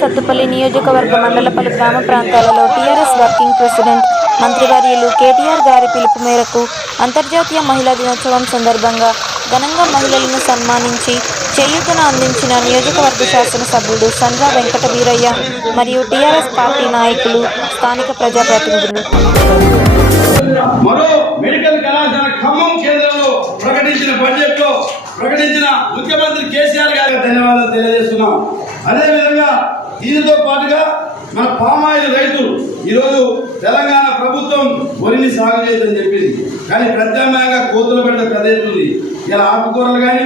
సత్తుపల్లి నియోజకవర్గ మండల పలు గ్రామ ప్రాంతాలలో టీఆర్ఎస్ వర్కింగ్ ప్రెసిడెంట్ మంత్రివర్యులు కేటీఆర్ గారి పిలుపు మేరకు అంతర్జాతీయ మహిళా దినోత్సవం సందర్భంగా ఘనంగా మహిళలను సన్మానించి చేయూతను అందించిన నియోజకవర్గ శాసనసభ్యుడు సండ్ర వెంకట వీరయ్య మరియు టీఆర్ఎస్ పార్టీ నాయకులు, స్థానిక ప్రజాప్రతినిధులు. మరో మెడికల్ కళాశాల ఖమ్మం కేంద్రంలో ప్రకటించిన ముఖ్యమంత్రి కేసీఆర్ గారికి ధన్యవాదాలు తెలియజేస్తున్నాం. అదేవిధంగా దీనితో పాటుగా మన పామాయిల్ రైతులు ఈరోజు తెలంగాణ ప్రభుత్వం వరిని సాగు చేయదని చెప్పింది, కానీ ప్రత్యామ్నాయంగా కోతుల పెట్ట పెద్ద ఎత్తుంది. ఇలా ఆకుకూరలు కానీ,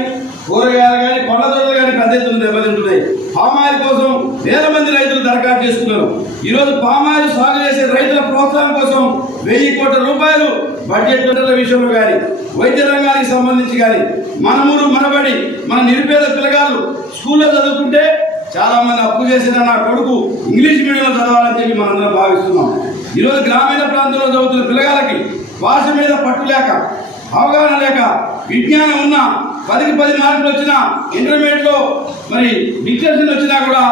కూరగాయలు కానీ, పండ్ల తోటలు కానీ పెద్ద ఎత్తులు దెబ్బతింటున్నాయి. పామాయిల్ కోసం వేల మంది రైతులు దరఖాస్తు చేసుకున్నారు. ఈరోజు పామాయిల్ సాగు చేసే రైతుల ప్రోత్సాహం కోసం 1000 కోట్ల రూపాయలు బడ్జెట్ విషయంలో కానీ, వైద్య రంగానికి సంబంధించి కానీ, మనమురు మనబడి మన నిరుపేద పిల్లగాళ్ళు స్కూల్లో చదువుకుంటే చాలా మంది అప్పు చేసిన నా కొడుకు ఇంగ్లీష్ మీడియంలో చదవాలని చెప్పి మనందరం భావిస్తున్నాం. ఈరోజు గ్రామీణ ప్రాంతంలో చదువుతున్న పిల్లగాళ్ళకి భాష మీద పట్టు లేక, అవగాహన లేక, విజ్ఞానం ఉన్న 10కి 10 మార్కులు వచ్చినా, ఇంటర్మీడియట్లో మరి డిక్టేషన్ వచ్చినా కూడా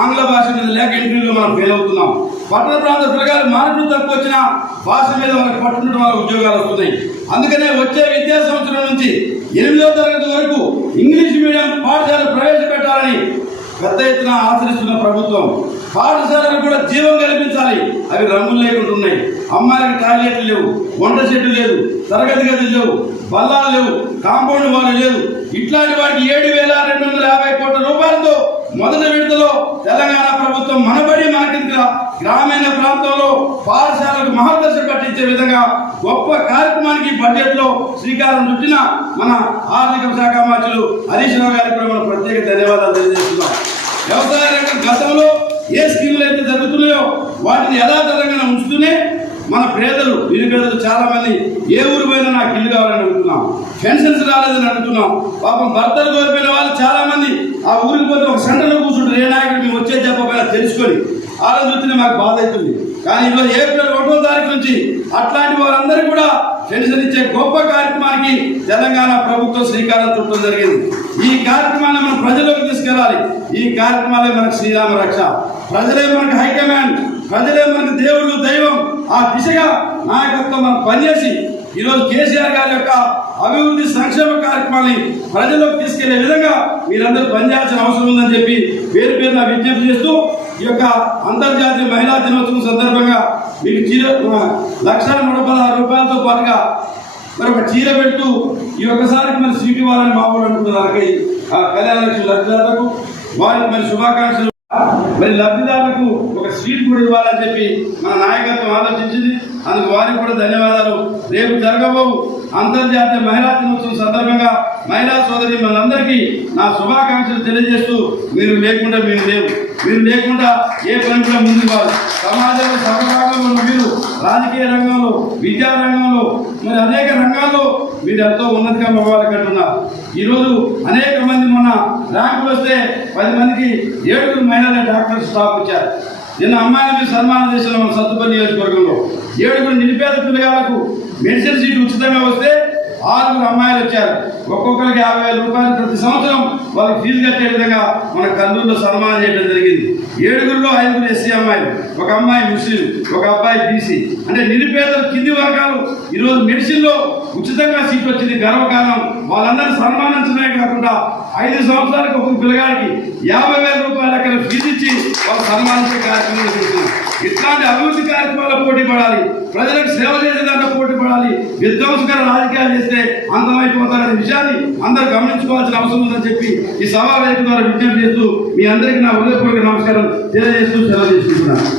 ఆంగ్ల భాష మీద లేక ఇంటర్వ్యూలో మనం ఫెయిల్ అవుతున్నాం. పట్టణ ప్రాంత పిల్లగాలు మార్కులు తక్కువ వచ్చినా భాష మీద వాళ్ళకి పట్టుకుంటే వాళ్ళ ఉద్యోగాలు వస్తున్నాయి. అందుకనే వచ్చే విద్యా సంవత్సరం నుంచి 8వ తరగతి వరకు ఇంగ్లీష్ మీడియం పాఠశాలలు ప్రవేశపెట్టాలని పెద్ద ఎత్తున ఆచరిస్తున్న ప్రభుత్వం. పాఠశాలలు కూడా జీవం కల్పించాలి. అవి రంగులు లేకుండా ఉన్నాయి. అమ్మాయిలకు టాయిలెట్లు లేవు, వంట చెట్టు లేదు, తరగతి గదులు లేవు, బల్లాలు లేవు, కాంపౌండ్ వాళ్ళు లేదు. ఇట్లాంటి వాటికి 7,250 కోట్ల రూపాయలతో మొదటి విడతలో తెలంగాణ ప్రభుత్వం మనబడి మనకింత గ్రామీణ ప్రాంతంలో పాఠశాలకు మహర్దశ పట్టించే విధంగా గొప్ప కార్యక్రమానికి బడ్జెట్ లో శ్రీకారం చుట్టిన మన ఆర్థిక శాఖ మంత్రులు హరీష్ రావు గారికి కూడా మనం ప్రత్యేక ధన్యవాదాలు తెలియజేస్తున్నాం. వ్యవసాయ రంగం గతంలో ఏ స్కీములు అయితే జరుగుతున్నాయో వాటిని యథాతథంగా ఉంచుతూనే మన పేదలు, నిరుపేదలు చాలా మంది ఏ ఊరు పోయినా నాకు ఇల్లు కావాలని అడుగుతున్నాం, పెన్షన్స్ రాలేదని అడుగుతున్నాం. పాపం భర్తలు కోల్పోయిన వాళ్ళు చాలా మంది ఆ ఊరికి పోతే ఒక సెంటర్లో కూర్చుంటారు. ఏ నాయకుడు మేము వచ్చే చెప్పకపోయినా తెలుసుకొని ఆ రోజు వచ్చినా మాకు బాధ అవుతుంది. కానీ ఈరోజు ఏప్రిల్ 1వ తారీఖు నుంచి అట్లాంటి వారందరికీ కూడా పెన్షన్ ఇచ్చే గొప్ప కార్యక్రమానికి తెలంగాణ ప్రభుత్వం శ్రీకారం చుట్టడం జరిగింది. ఈ కార్యక్రమాన్ని మనం ప్రజలకు తీసుకెళ్ళాలి. ఈ కార్యక్రమాలే మనకు శ్రీరామ రక్ష. ప్రజలే మనకు హైకమాండ్, ప్రజలే మనకు దేవుడు, దైవం. ఆ దిశగా నాయకత్వం మనం పనిచేసి ఈరోజు కేసీఆర్ గారి యొక్క అభివృద్ధి సంక్షేమ కార్యక్రమాన్ని ప్రజలకు తీసుకెళ్లే విధంగా మీరందరూ పనిచేయాల్సిన అవసరం ఉందని చెప్పి పేరు పేరున విజ్ఞప్తి చేస్తూ ఈ యొక్క అంతర్జాతీయ మహిళా దినోత్సవం సందర్భంగా మీకు 1,116 రూపాయలతో పాటుగా మరి ఒక చీర పెడుతూ ఈ ఒక్కసారికి మరి సీటు ఇవ్వాలని మామూలు అనుకుంటున్నారు. కళ్యాణ లక్ష్మి లబ్ధిదారులకు వారికి మరి శుభాకాంక్షలు. మరి లబ్ధిదారులకు ఒక స్వీట్ కూడా ఇవ్వాలని చెప్పి మన నాయకత్వం ఆలోచించింది. అందుకు వారికి కూడా ధన్యవాదాలు. రేపు జరగబో అంతర్జాతీయ మహిళా దినోత్సవం సందర్భంగా మహిళా సోదరి మనందరికీ నా శుభాకాంక్షలు తెలియజేస్తూ మీరు లేకుండా మేము లేవు, మీరు లేకుండా ఏ పని కూడా ముందుకు కాదు. సమాజంలో సర్వభాగంలో మీరు రాజకీయ రంగంలో, విద్యా రంగంలో, మరి అనేక రంగాల్లో మీరు ఎంతో ఉన్నతిగా మగవాళ్ళకంటున్నారు. ఈరోజు అనేక మంది మొన్న ర్యాంకులు వస్తే 10 మందికి 7 మహిళలే డాక్టర్ స్టాఫ్ వచ్చారు. నిన్న అమ్మాయిని సన్మానం చేసిన మన సత్తుపల్లి నియోజకవర్గంలో 7 నిరుపేద పిల్లగాళ్లకు మెడిసిన్ సీట్ ఉచితంగా వస్తే 6 అమ్మాయిలు వచ్చారు. ఒక్కొక్కరికి 50,000 రూపాయలు ప్రతి సంవత్సరం వాళ్ళకి ఫీజు కట్టే విధంగా మన కర్నూలులో సన్మానం చేయడం జరిగింది. 7గురిలో 5 ఎస్సీ అమ్మాయిలు, ఒక అమ్మాయి ముస్లిం, ఒక అబ్బాయి బీసీ. అంటే నిరుపేదలు, కింది వర్గాలు ఈరోజు మెడిసిన్లో ఉచితంగా సీట్ వచ్చింది, గర్వకారణం. వాళ్ళందరూ సన్మానించడమే కాకుండా 5 సంవత్సరాలకు ఒక పిల్లగాడికి 50,000 రూపాయల అక్కడ ఫీజు ఇచ్చి వాళ్ళు సన్మానించే కార్యక్రమాలు చేస్తున్నారు. ఇట్లాంటి అభివృద్ధి కార్యక్రమాల్లో పోటీ పడాలి, ప్రజలకు సేవ చేసే దాంట్లో పోటీ పడాలి. విధ్వంసకర రాజకీయాలు చేస్తే అంతమైపోతారనే విషయాన్ని అందరూ గమనించుకోవాల్సిన అవసరం ఉందని చెప్పి ఈ సభా వేదిక ద్వారా విజ్ఞప్తి చేస్తూ మీ అందరికీ నా హృదయపూర్వక నమస్కారం తెలియజేస్తూ సెలవు తీసుకుంటున్నాను.